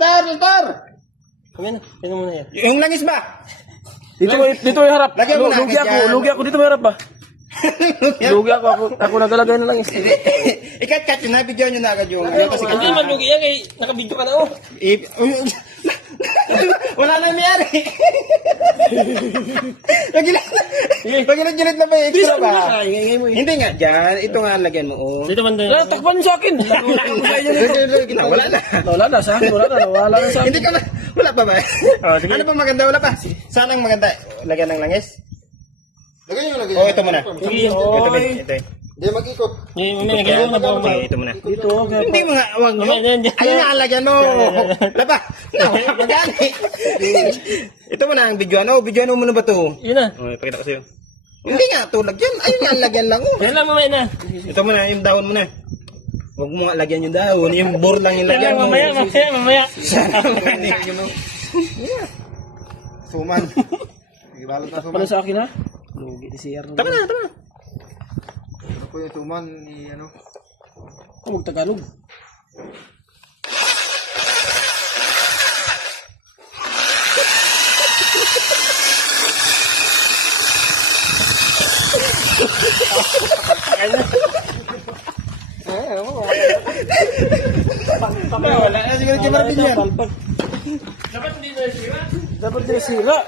Tar! Ayan na, tingnan mo na yan. Yung langis ba? Dito yung harap. Lagyan mo na Lugi agad yan. lugi ako dito may harap ba? Lugi ako nagalagay ng langis. Ikat-kat yun na, video nyo na agad yung kasi Hindi naman lugi yan eh. Nakabidyo ka na oh. wala nang mayari. Pag ginagilid na ba yung extra ba? Ingay mo eh. Hindi nga dyan, ito nga lagyan mo. Oh. Dito man Wala, takpan sa akin. Wala na. Wala na sa akin, wala na sa akin. Hindi ka ba? Wala pa ba? sige. Ano pa maganda? Wala pa. Saan ang maganda? Lagyan ng langis? Lagyan. Oh, ito muna. Ito. Hindi mag-ikot. May nagay mo na ba? Okay, ito muna. Dito, kaya Hindi mo nga, wag mo. Ayan, Ayun na, lagyan mo. Wala pa. Magani. Ito muna ang video ano. Video ano muna ba ito? Yun na. Okay, pakita ko sa'yo. Hindi nga ito, lagyan. Ayun nga, lagyan lang. Oh. Yan lang mamaya na. Ito muna, yung dahon muna. Huwag mo nga lagyan yung dahon. Yung bor lang yung Yan lagyan lang mo. mamaya. Suman. Ibalot na suman. pala sa akin ha. Lugi di CR. Tama na. Ano po yung suman? Ano? Magtagalog. Wala na siguro si Marvin yan. Dapat hindi na sira.